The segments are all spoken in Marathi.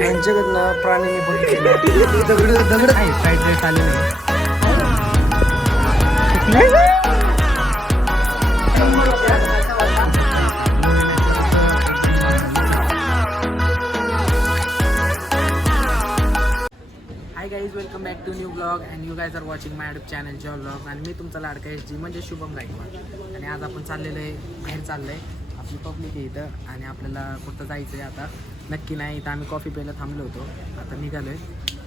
यांच्याकडनं प्राणी मी बघितले दगड दगड आहे फ्राईड राईस आलेले hi guys welcome back to new blog and you guys are watching my YouTube channel job blog आणि मी तुमचा लाडका एस जी म्हणजे शुभम गायकवाड. आणि आज आपण चाललेलो आहे बाहेर चाललो आहे आपली पब्लिक आहे इथं आणि आपल्याला कुठं जायचं आहे आता नक्की नाही. इथं आम्ही कॉफी प्यायला थांबलो होतो आता निघालो आहे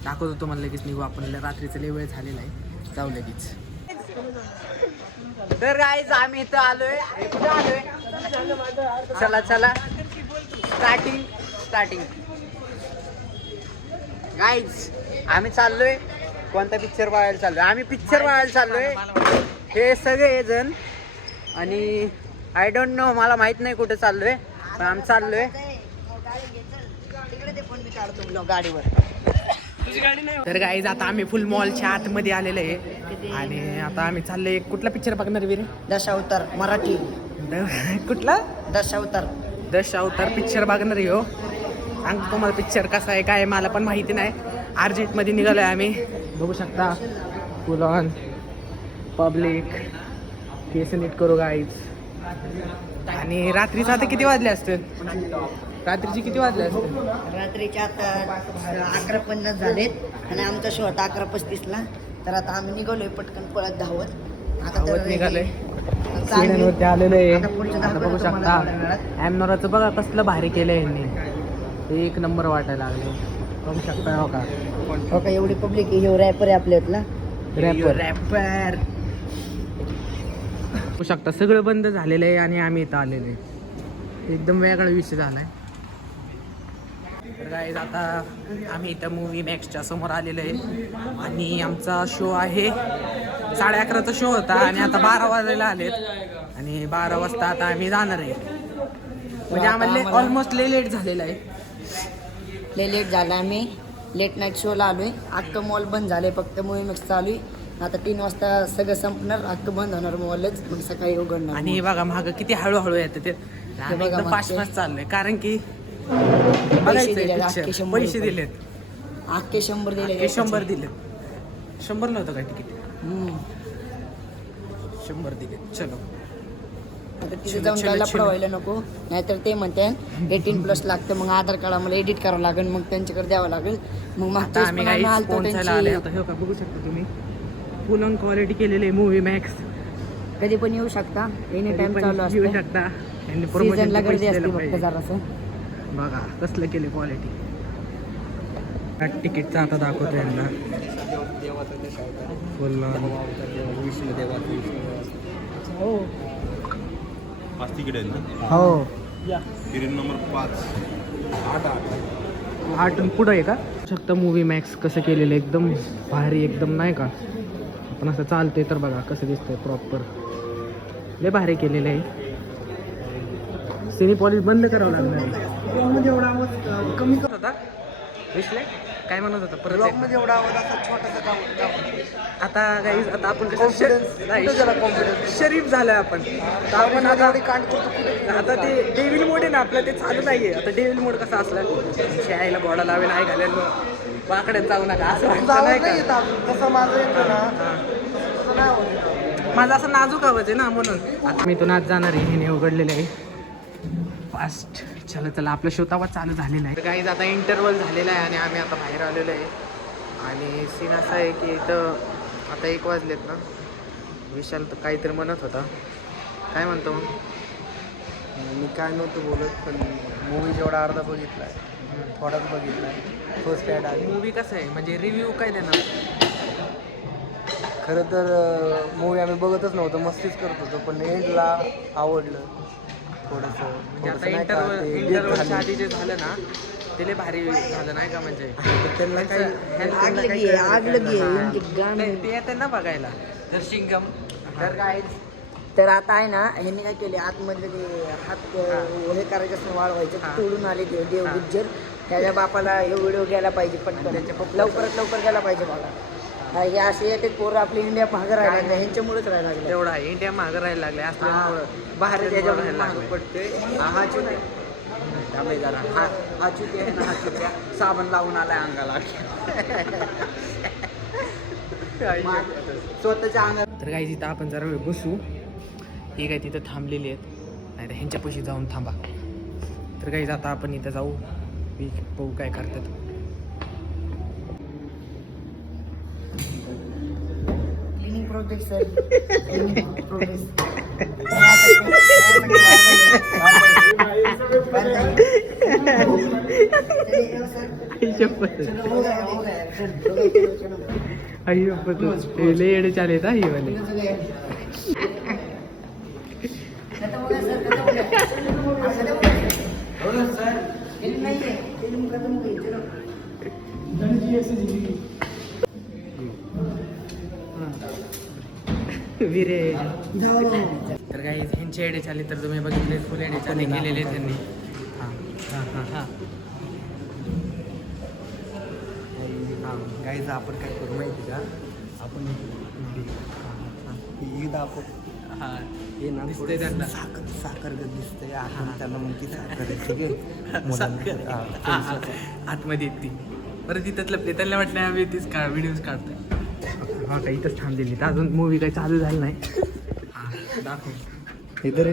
दाखवतो तुम्हाला लगेच निघू आपण रात्रीचा लय वेळ झालेला आहे जाऊ लगेच. तर गाईज आम्ही इथं आलोय कुठं आलोय चला चला स्टार्टिंग गाईज आम्ही चाललोय कोणता पिक्चर बघायला चाललोय आम्ही पिक्चर बघायला चाललोय हे सगळे जण आणि आय डोंट नो मला माहित नाही कुठे चाललोय पण आम्ही चाललोय गाडीवर. तर गाईज आता आम्ही फुल मॉलच्या आतमध्ये आलेलो आहे आणि आता आम्ही चाललोय कुठला पिक्चर बघणार वीर दशावतार मराठी कुठला दशावतार पिक्चर बघणार आहे हो. सांगतो तुम्हाला पिक्चर कसा आहे काय मला पण माहिती नाही. अर्जेंटमध्ये निघालो आहे आम्ही बघू शकता फुल ऑन पब्लिक केस नीट करू गाईज. आणि रात्रीचं आता किती वाजले असतील रात्रीचे किती वाजले असतील रात्रीच्या आता 11:50 झालेत आणि आमचा शो होता 11:35ला. तर आता आम्ही निघालोय पटकन पळत धावत आता निघालोय सीडनवरती आलेलो आहे. आता बघू शकता ॲमनोराचं बघा कसलं भारी केलं आहे यांनी एक नंबर वाटायला लागले बघू शकता हो का एवढी पब्लिक आहे. रॅपर आहे आपल्यातला रॅपर बघू शकता सगळं बंद झालेलं आहे आणि आम्ही इथं आलेलो आहे एकदम वेगळा विषय झाला आहे. तर गाईज आता आम्ही इथं मूवी मॅक्सच्या समोर आलेलो आहे आणि आमचा शो आहे 11:30चा शो होता आणि आता 12 वाजायला आलेत आणि 12 वाजता आता आम्ही जाणार आहे. म्हणजे आम्हाला ऑलमोस्ट लेट झालेला आहे लेट झाला. आम्ही लेट नाईट शोला आलोय. अख्खं मॉल बंद झालंय फक्त मूवी मॅक्स चालू आहे. आता 3 वाजता सगळं संपणार अख्खं बंद होणार मॉलच मग सकाळी उघडणार. आणि बघा मागं किती हळूहळू येतं ते एकदम फास्ट चाललंय कारण की पैसे दिलेत अख्खे 100 दिलेत 100 दिलेत 100 नव्हतं का तिकीट 100 दिलेत. चलो आता तिथे जाऊन काय लफडवायला नको नाहीतर ते म्हणते 18+ लागतं मग आधार कार्ड आम्हाला एडिट करावं लागेल मग त्यांच्याकडे द्यावं लागेल मग आम्ही बघू शकता तुम्ही फुल ऑन क्वालिटी केलेली मूवी मॅक्स कधी पण येऊ शकता एनी टाइम चालू असतं येऊ शकता सीझनला गर्दी असते फक्त जरासं बघा कसलं केले क्वालिटी. तिकीटचं आता दाखवतो यांना फुल हो 5 तिकीट आहेत ना हो सिरियल नंबर 5 8 पुढं आहे का शकता मूवी मॅक्स कसं केलेलं एकदम भारी एकदम नाही का आपण असं चालतंय तर बघा कसं दिसतंय प्रॉपर लय भारी केलेलं आहे. सिनी पॉलिश बंद करावं लागणार आहे. एवढा आवाज कमी करत होता दिसले काय म्हणत होता परत मध्ये एवढा आवाज असा छोटासा आता गाईज आता आपण कॉन्फिडन्स शरीफ झालोय आपण आपण आता आता ते डेव्हिल मोड आहे ना आपलं ते चालू नाहीये. आता डेव्हिल मोड कसा असला शाळेला घोडा लावेल आहे घालेल वाकड्यात जाऊ नका असं वाटतं नाही का तसं माझा असं नाजूक आवाज आहे ना म्हणून आता मी इथून आज जाणार आहे हे उघडलेलं आहे फास्ट. चला आपलं शो तवा चालू झालेला आहे. काही आता इंटरव्हल झालेला आहे आणि आम्ही आता बाहेर आलेलो आहे आणि सीन असा आहे की इथं आता 1 वाजलेत ना. विशाल तर काहीतरी म्हणत होता काय म्हणतो मी काय नव्हतं बोलत पण मूवी जेवढा अर्धा बघितला आहे थोडाच बघितला आहे फर्स्ट ॲड आली. मूवी कसं आहे म्हणजे रिव्ह्यू काय देणार. खरं तर मूवी आम्ही बघतच नव्हतो मस्तीच करत होतो पण एंडला आवडलं थोडंसं. म्हणजे आता इंटरव्हलच्या आधी जे झालं ना ते लय भारी झालं नाही का म्हणजे त्यांना ते येते ना बघायला तर शिंगम तर काय तर आता आहे ना ह्यांनी काय केले आतमधले ते हात हे करायचं असं वाळवायचं तोडून आले देव गुज्जर त्याच्या बापाला हे व्हिडिओ गेला पाहिजे पटकन लवकरात लवकर गेला पाहिजे मला. हे असे येते पोरं आपली इंडिया मागं राहायला लागले ह्यांच्यामुळेच राहायला लागले. तेवढा इंडिया मागं राहायला लागले असल्यामुळं बाहेर त्याच्यावर पडते. त्यामुळे जरा हा चुकी आहे ना, हा चुक्या साबण लावून आलाय अंगाला. स्वतःच्या अंगात. तर काही तिथं आपण जरा वेळ बसू. हे काय तिथं थांबलेली आहेत, नाही तर ह्यांच्यापाशी जाऊन थांबा. तर काही आता आपण इथं जाऊ, बघू काय करतात. Cleaning project sir. Cleaning project. लय येडे चालेत हा हे वाले. विरे तर काही ह्यांचे एडे चाले तर तुम्ही बघितले, फुल एडे चाले केलेले त्यांनी. हां हां हां हां गाईज आपण काय करू माहिती का, आपण एकदा आपण हां हे ना दिसतंय त्यांना. साखर दिसतंय, आपण त्यांना मग ती साखर आहे, ठीक आहे. आतमध्ये येते बरं तिथंच लपले. त्यांना वाटलं आम्ही तीच का व्हिडिओज काढतोय. हा का इथंच थांबलेली तर अजून मूवी काही चालू झाली नाही. हां दाखव इधर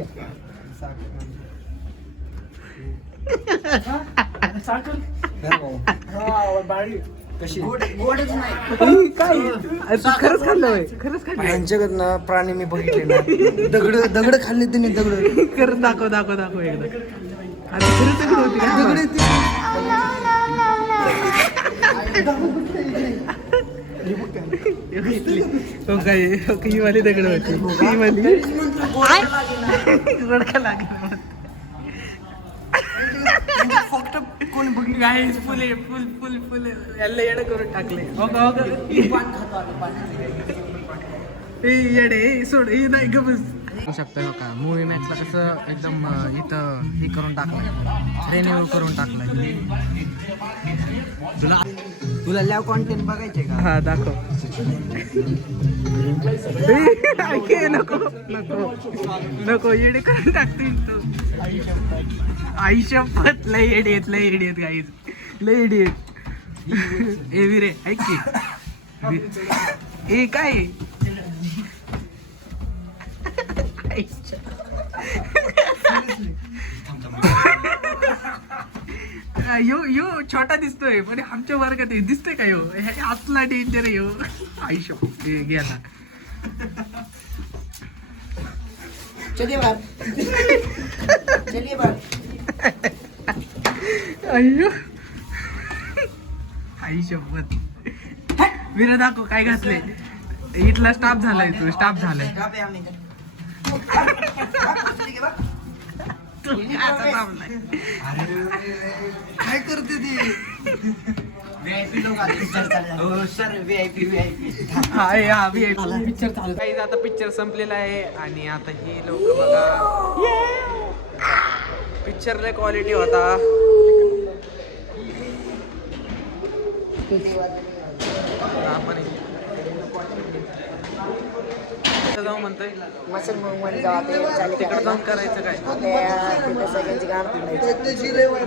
कशी गोडच नाही. काय खरंच खाल्लं होय, खरंच खाल्लं. यांच्याकडनं प्राणी मी बघितले ना, दगड खाल्ले त्यांनी, दगड. खरंच दाखव एकदा. अरे खरंच दगड होती का? ही वाली दगड होती, ही वाली रडका लागला. फक्त कोण बघली आहे फुल याला येडं करून टाकले. येडे सोड हे नाही गबस. बघू शकता का मूवी मॅक्सला कसं एकदम इथं हे करून टाकलंय, रिन्यू करून टाकलंय. तुला लॅव कॉन्टेंट बघायचे का? हा दाखव. नको येडे करून टाकतील तू. आई शपथ लय येडे आहेत गाईज, लय येडे आहेत. ए विरे ऐक की, ए काय यो छोटा दिसतोय पण आमच्या वर्गात दिसतोय का यो आतला डेंजर आहे यो. आयुष्य गेला. चलिए बाहर. चलिए बाहर. अय्यो आई शपथ. विरा दाखव काय घातलंय. इथला स्टाफ झालाय, तू स्टाफ झालाय. काय करते ती? पिक्चर चालू काही आता पिक्चर संपलेला आहे आणि आता ही लोक बघा पिक्चरला क्वालिटी होता. आपण जाऊ म्हणतोय मसल मध्ये जाऊ. आता तिकडे जाऊन करायचं काय, तिथे सगळ्यांची गाण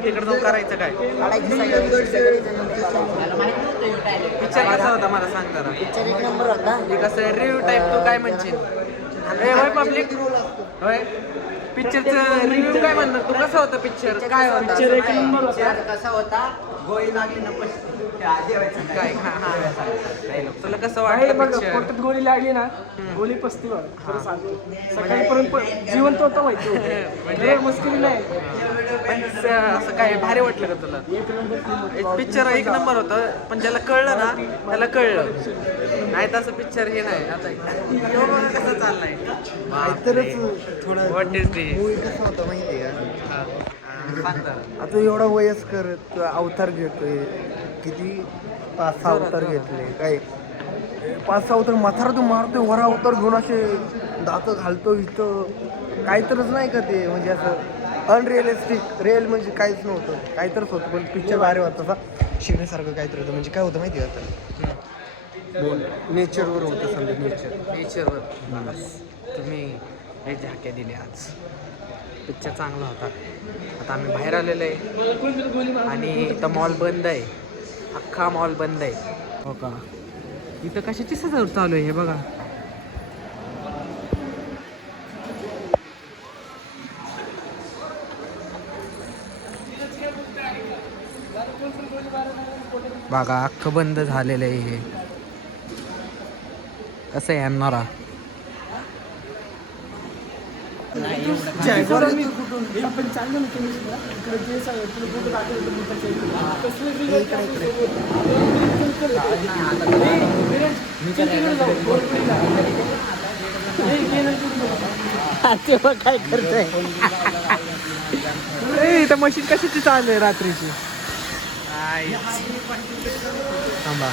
तिकडे जाऊन करायचं काय. पिक्चर कसा होता मला सांग जरा. पिक्चर एक नंबर होता. हे कसं रिव्ह्यू टाईप तू काय म्हणशील. होय पब्लिक होय पिक्चरचं रिव्ह्यू काय म्हणणार तू. कसं होतं पिक्चर, काय होतं पिक्चर. एक नंबर होता. कसा होता. गोळी लागली ना काय तुला कसं वाटलं पिक्चर. पोटात गोळी लागली ना, गोळी पसती बघ. खरं सांगतो सकाळीपर्यंत जिवंत होता माहिती. म्हणजे मुश्किल नाही. पण असं काय भारी वाटलं का तुला. पिक्चर एक नंबर होतं पण ज्याला कळलं ना त्याला कळलं. नाही तसं पिक्चर हे नाही. आता योगा कसं चाललाय थोडं व्हॉट इज दिस. मूवी कसा होता माहिती आहे का? सांग जरा. आता एवढा वयस्कर अवतार घेतोय, किती 5-6 अवतार घेतले, काय 5-6 अवतार म्हातारा तो मारतोय, वर अवतार घेऊन असे दात घालतो इथं. काहीतरच नाही का ते, म्हणजे असं अनरिअलिस्टिक. रिअल म्हणजे काहीच नव्हतं, काहीतरच होतं. पण पिक्चर भारी होता तसा, शिकण्यासारखं काहीतरी होतं. म्हणजे काय होतं माहिती आहे आता, बोल नेचरवर होतं समजा. नेचरवर नेचरवर तुम्ही हे झाक्या दिले आज. पिक्चर चांगला होता. आता आम्ही बाहेर आलेलो आहे आणि इथं मॉल बंद आहे, अख्खा मॉल बंद आहे. हो का, इथं कशाची सजावट चालू आहे हे बघा. बघा अख्खं बंद झालेलं आहे हे. कसं आहे येणारा आपण चाललो ना केमिस्ट्रीला, इकडे जे तुला फोटो दाखवलं होतं बुटाच्या इकडे. कसलं वेगळं तेव्हा काय करतोय इथं मशीन कशाची चालू आहे रात्रीची. थांबा,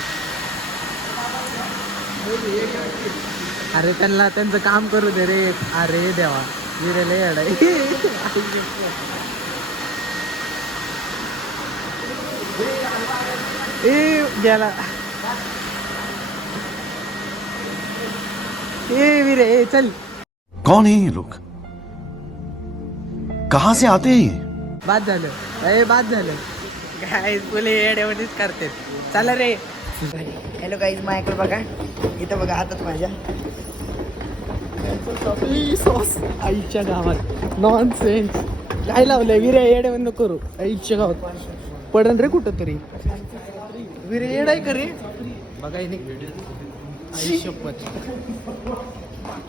अरे त्यांना त्यांचं काम करू दे रे. अरे देवा, विरेले अडाई ए गेला. ए विरे ए चल. कौन है ये लोग, कहां से आते हैं ये? बाद झालं, ए बाद झालं. काय तुला येड्यामध्येच करते. चला रे. हॅलो गाईज, माझ्याकडे बघा, इथं बघा हातात माझ्या सॉस आईच्या गावात नॉन सेन्स काय लावलंय. विरे येड्या नको करू. आईच्या गावात पडन रे कुठं तरी. विरे येडाय करे बघाय नाही. आई शपथ,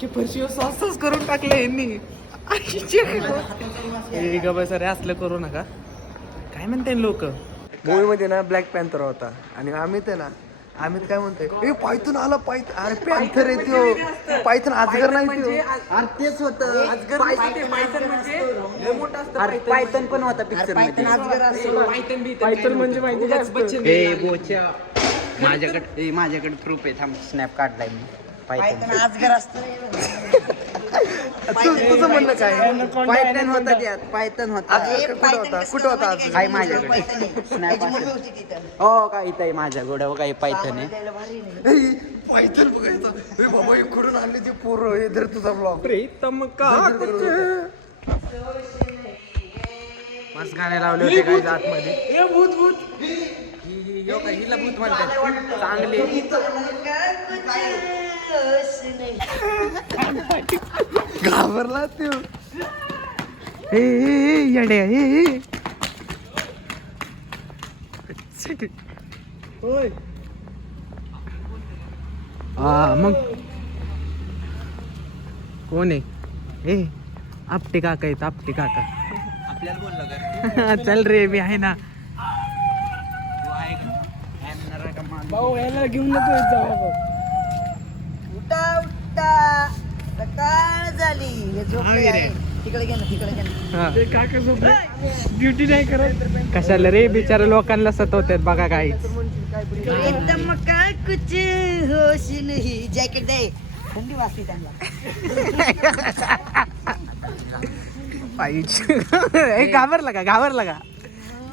की फरशीवर सॉस करून टाकलं यांनी. ग बस रे, असलं करू नका. काय म्हणते लोक. मूवी मध्ये ना ब्लॅक पॅन्थर होता आणि अमित आहे ना, अमित काय म्हणतोय, ए पायथन आला, पायथन. अरे पॅन्थर आहे त्यो, पायथन अजगर नाही त्यो. अरे तेच होतं, पायथन पण होता पिक्चर. पायथन अजगर असतो. पायथन म्हणजे माहिती काय असतं? माझ्याकडे प्रूफ आहे, थांब स्नॅप काढलाय मी. पायथन अजगर असतो. तुझं म्हणणं काय? पायथन होता त्यात, पायथन होता. कुठं होता अजगर? काय माझ्याकडे स्नॅप हो का, इथं आहे माझ्याकडे काही पायथन आहे. पायथन बघायचं. ए बाबा, इकडून आणले ते पोरं. हे धर तुझा ब्लॉग. मस्त गाणे लावले होते काय आतमध्ये. हिला भूत म्हणतात चांगले. घाबरला तू. ए येड्या ए. हा मग कोण आहे. ए आपटे काका आहेत, आपटे काका. आपल्याला बोललं का? चल रे, मी आहे ना. भाऊ याला घेऊन नको येत जाऊ बाबा. उठा उठा, सकाळ झाली. हे झोपले आहे. तिकडे घे ना, तिकडे घे ना. हा. ते काका झोपले, ड्युटी नाही करत. कशाला रे, बिचारा लोकांना सतवतात बघा काही. एकदम काय कुछ होश नाही. जॅकेट दे, थंडी वाजते त्यांना. घाबरला का, घाबरला का,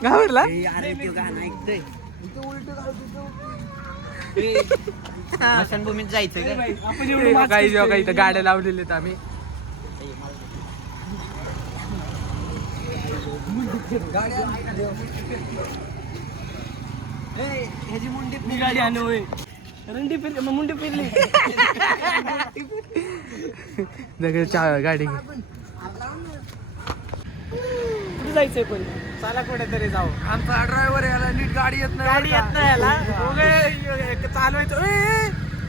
घाबरला. अरे तो गाणं ऐकतोय. स्मशानभूमीत जायचं का? आपण एवढं काही इथं गाड्या लावलेल्या आहेत आम्ही. ह्याची मुंडी गाडी आली होय. रंडी फिरली, मग मुंडी फिरली. गाडी कुठे जायचंय पण? चला कुठेतरी जाऊ. आमचा ड्रायव्हर याला नीट गाडी येत नाही. गाडी येत नाही याला. चालवायचं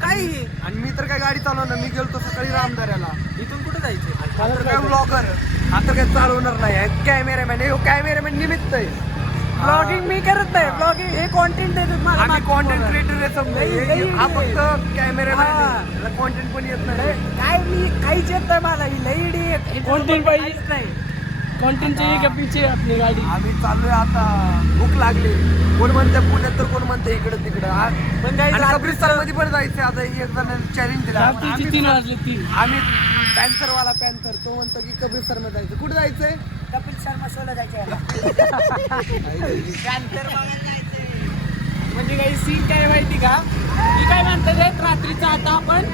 काही. आणि मी तर काय गाडी चालवणार. मी गेलतो सकाळी रामदाऱ्याला. इथून कुठे जायचं. आता काय ब्लॉगर, आता काय चालवणार नाही. कॅमेरामॅन, हे कॅमेरामॅन निमित्त आहे. ब्लॉगिंग मी करत नाही. ब्लॉगिंग हे कॉन्टेंट देतात मला. आम्ही कॉन्टेंट क्रिएटर आहे समजा. हा फक्त कॅमेरामॅन, कॉन्टेंट पण येत नाही. काय मी काहीच येत नाही मला. ही लईडी Content पाहिजे. काहीच नाही. कॉन्टेंटच्या एका पिचे आपली गाडी. आम्ही चाललोय आता. भूक लागली. कोण म्हणतं पुण्यात तर कोण म्हणतं इकडं तिकडं. पण काही कब्रिस्तान मध्ये पण जायचं. आता एक जण चॅलेंज दिला. रात्रीची 3 वाजले 3. आम्ही पॅन्थरवाला पॅन्थर, तो म्हणतो की कब्रिस्तान मध्ये जायचं. कुठे जायचंय? कपिल शर्मा शोला जायचं. म्हणजे काही सीन काय माहिती का. मी काय म्हणते रे, रात्रीचं आता आपण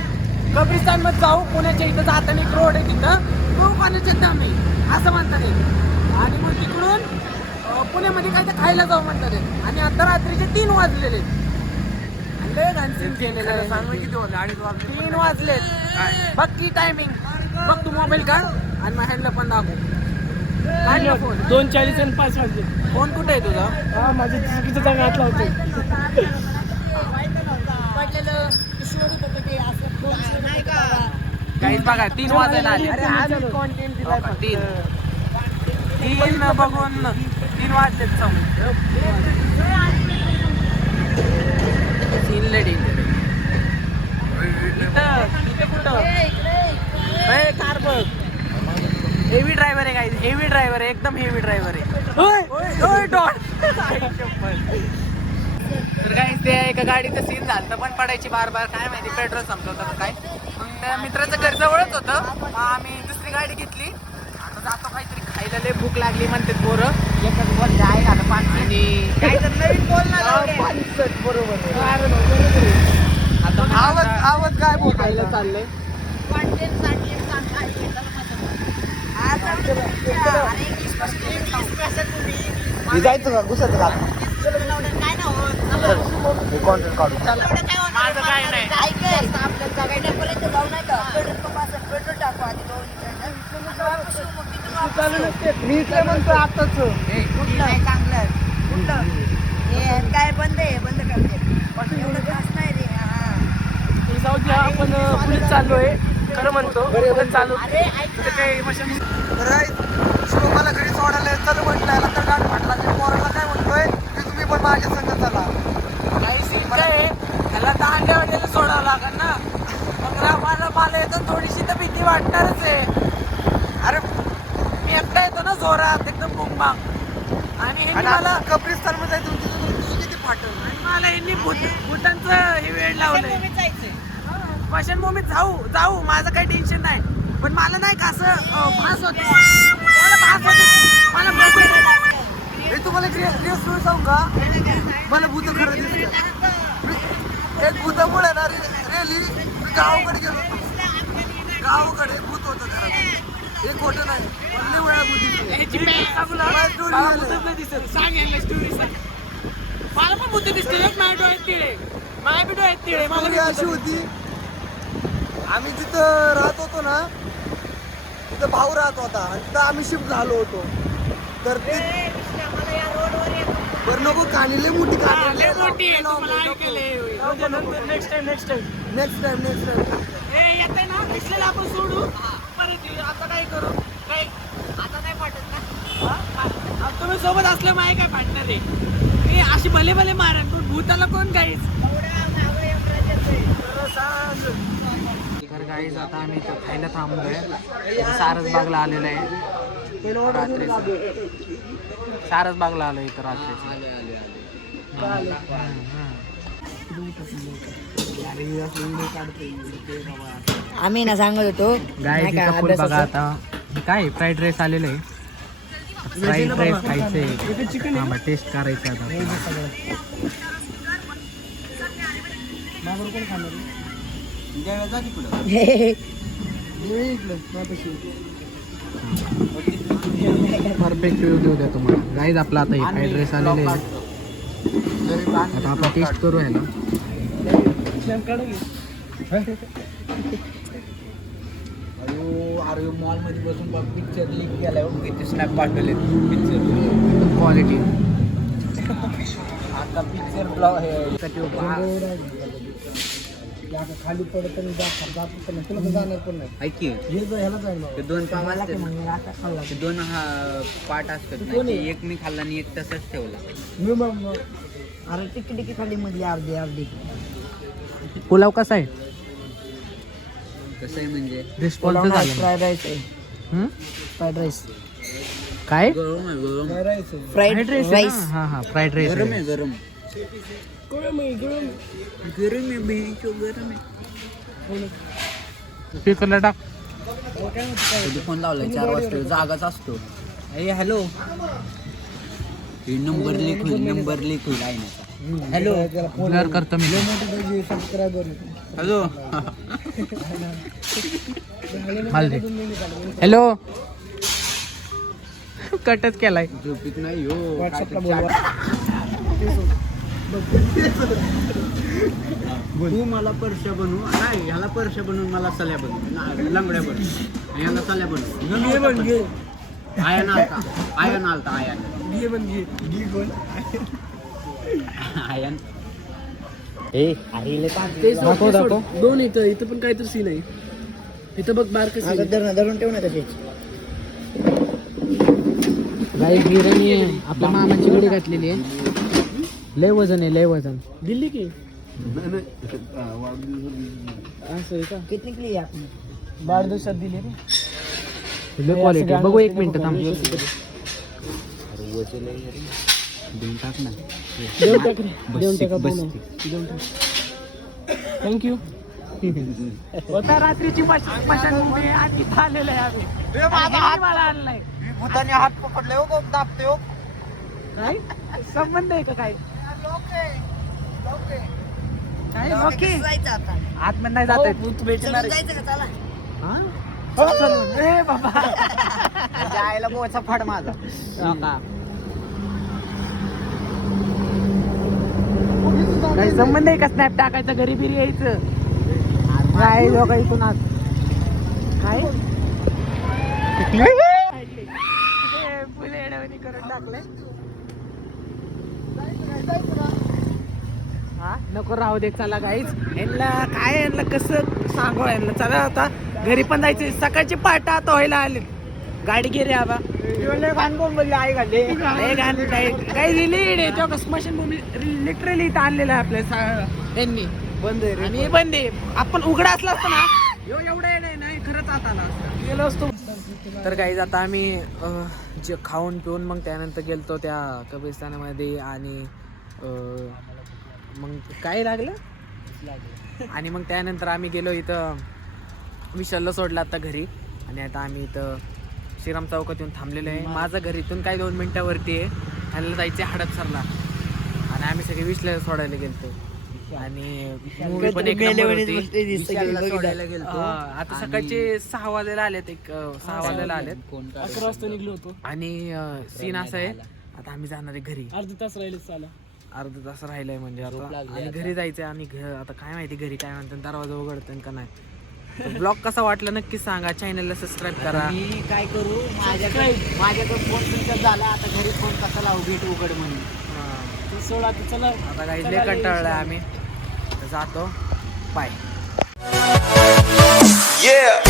कब्रिस्तान मध्ये जाऊ. पुण्याच्या इथं जाताना एक रोड आहे तिथं. तो पाण्याचे दाम आहे असं म्हणतात ते. आणि मग तिकडून पुण्यामध्ये काय ते खायला जाऊ म्हणतात ते. आणि आता रात्रीचे 3 वाजलेले आणि लय घाणसीन केलेलं आहे. किती वाजले? 2:30 वाजले. 3 वाजलेत बघ की टायमिंग. बघ तू मोबाईल काढ आणि मग ह्यांना पण दाखव. काढ ना फोन. 2:40 आणि 5 वाजले. फोन कुठे आहे तुझा? हा माझ्या चुकीचं जागा हात लावतो. काहीच बघा 3 वाजायला आले. अरे आम्ही कॉन्टेंट दिलाय फक्त. 3 बघून 3 वाजलेत समोर. सीन लय डेंजर. इथं कुठं कार बघ. हेवी ड्रायव्हर आहे काही. हेवी ड्रायव्हर आहे एकदम हेवी ड्रायव्हर आहे. तर काही ते एका गाडीचं सीन झालं पण पडायची बार काय माहिती पेट्रोल संपलं होतं काय. मग त्या मित्राचं घर जवळच होतं. मग आम्ही दुसरी गाडी घेतली. आता जातो काहीतरी खायला. लय भूक लागली म्हणते पोरं. एकच बोल आहे आता पाणी आणि काय तर नवीन बोलणार बरोबर. आवाज काय खायला चाललंय. जायचं का घुसायचं का? कॉन्टेंट काढू. माझं काय नाही. मी काय म्हणतो आताच काय बंद आहे बंद करते एवढं खास नाही रे. जाऊ द्या आपण पुढे चाललोय. खरं म्हणतो पुढे चालू तिथे काही मशीन. शिव मला घरी सोडायला चल म्हटलं याला तर गाठ फाटला. पोराला काय म्हणतोय की तुम्ही पण माझ्या संग चला. काही सीन काय आहे त्याला दांड्यावाड्याला सोडावं लागेल ना. मग मला येतं थोडीशी तर भीती वाटणारच आहे. अरे मी एकटा येतो ना जोरात एकदम बुंगबांग. आणि ह्यांनी मला कब्रिस्तान मध्ये तुझी किती फाटल. आणि मला यांनी भूतांचं हे वेळ लावलंय. स्मशानभूमीत जाऊ माझं काही टेन्शन नाही. पण मला नाही का असं भास होते. मला भास होते. मी तुम्हाला रिअल स्टोरी सांगू का? मला भूत खरं दिसलं. एक भूतामुळे ना रिअली गावाकडे गेलो. गावाकडे भूत होतं खरं. हे खोटं नाही. लय वेळा भूत दिसलं. सांग यांना स्टोरी सांग. मला पण भूत दिसते. एक माझ्या डोळ्यात तिळे. माझ्या बी डोळ्यात तिळे. स्टोरी अशी होती. आम्ही जिथं राहत होतो ना तिथं भाऊ राहत होता आणि तिथं आम्ही शिफ्ट झालो होतो. तर ते बरं नको कहाणी लय मोठी कहाणी. लय मोठी आहे. तुम्हाला ऐकलंय. नेक्स्ट टाइम नेक्स्ट टाइम हे येते ना दिसलेलं आपण सोडू परत येऊ. आता काय करू काय आता नाही पाठत ना. तुम्ही सोबत असल्या माय काय पाठणार आहे. मी अशी भले भले मारण पण भूताला कोण काहीच. तर काहीच आता आम्ही इथं खायला थांबलोय. सारसबागला आलेलं आहे रात्री. सारसबागला आलो इथं रात्री. आम्ही ना सांगत होतो गाय तिथं फुल बघा आता. हे काय फ्राईड राईस आलेलं आहे. फ्राईड राईस खायचंय. हा मग टेस्ट करायचं आता. परफेक्ट रिव्ह्यू देऊ द्या तुम्हाला. गाईज आपला आता हे फ्राईड राईस आलेलं आहे. आता आपण टेस्ट करू ह्याला. अरे मॉल मध्ये बसून पिक्चर लिंक गेलाय. किती स्नॅप पाठवले पिक्चर क्वालिटी. आता पिक्चर ब्लॉग खाली पडत जाणार पण नाही. ऐकी ह्याला जाईल ते 2 पाव असतात. ते 2 पार्ट असतात ना. ते एक मी खाल्ला आणि एक तसंच ठेवला. अरे टिकी खाली मधली अर्धी पुलाव कसा आहे? कसं आहे म्हणजे रिस्पॉन्स झाला. फ्राईड राईस आहे. फ्राईड राईस काय गरम आहे गरम. Fried rice. हा फ्राईड राईस गरम आहे गरम. गरम आहे गरम आहे बेचो गरम आहे. स्पीकरला टाक. कधी फोन लावलाय 4 वाजता जागाच असतो. ए हॅलो नंबर लिख होईल आहे ना. हॅलो ब्लर करतो मी. हॅलो हॅलो कटच केलाय. झोपीत नाही हो. तू मला परश्या बनवू नाही, ह्याला परश्या बनवून मला सल्या बनवू, लंगड्या बनवू, ह्याला सल्या बनवू. आयन आलता आयन. दोन इथं पण काहीतरी सीन आहे. इथं बघ बारकं scene आहे. धरून ठेव ना तसेच. गाईस गिराणी आपल्या मामाची गडी घातलेली आहे. लय वजन आहे, लय वजन. दिल्ली की असं आहे का? किती निकली आपण? 12 दिवसात दिली रे. लय क्वालिटी. बघू एक मिनिट थांब. देऊन टाक ना. देऊन टाक रे. देऊन टाका देऊन टाक. थँक्यू. होता रात्रीची मशान आधी आलेलं आहे आम्ही. मला आणलाय. भूताने हात पकडले हो, दाबते हो. काय संबंध आहे का काय? काय ओके जायचं आता. आतमध्ये नाही जात भूत भेटणार जायचं का? चला. ए बाबा जायला बोचा फाड माझा. काही संबंध आहे का स्नॅप टाकायचं घरी बिरी यायचं? काय लोक इथून आज काय करून टाकले. हा नको राहू दे. चला गाईच यांना कसं सांगू यांना. चला आता घरी पण जायचे. सकाळची पाठ आता व्हायला आले. गाडी घे रे आबा. गाण कोण बोलले? आई घाले काही दिली स्मशान भूमी लिटरली इथं आणलेलं आहे आपल्या त्यांनी. बंद आहे आणि बंद आहे. आपण उघडा असला असतो ना एवढं नाही खरंच आता गेलो असतो. तर गाईज आता आम्ही जे खाऊन पिऊन मग त्यानंतर गेलतो त्या कब्रिस्तानामध्ये आणि मग काय लागलं आणि मग त्यानंतर आम्ही गेलो इथं विशालला सोडलं आता घरी. आणि आता आम्ही इथं श्रीराम चौकात येऊन थांबलेलो आहे. माझं घर इथून काही 2 मिनिटावरती आहे. ह्याला जायचं हडपसरला आणि आम्ही सगळे विशालला सोडायला गेलतो. आणि मूवी पण एक नंबर होती. सोडायला गेलतो. आता सकाळचे 6 वाजायला आलेत. 6 वाजायला आलेत. 11 वाजता निघलो होतो. आणि सीन असा आहे आता आम्ही जाणार आहे घरी. अर्धा तास राहिलाय म्हणजे आता. आणि घरी जायचंय. आणि आता काय माहिती घरी काय म्हणतात, दरवाजा उघडतात का नाही. ब्लॉग कसा वाटला नक्की सांगा. चॅनलला सबस्क्राईब करा. मी काय करू, माझ्याकडे फोन स्विच झाला. आता घरी फोन कसा लावू गेट उघड म्हणून. आता काही लय कंटाळलं आम्ही. जातो. बाय. Yeah.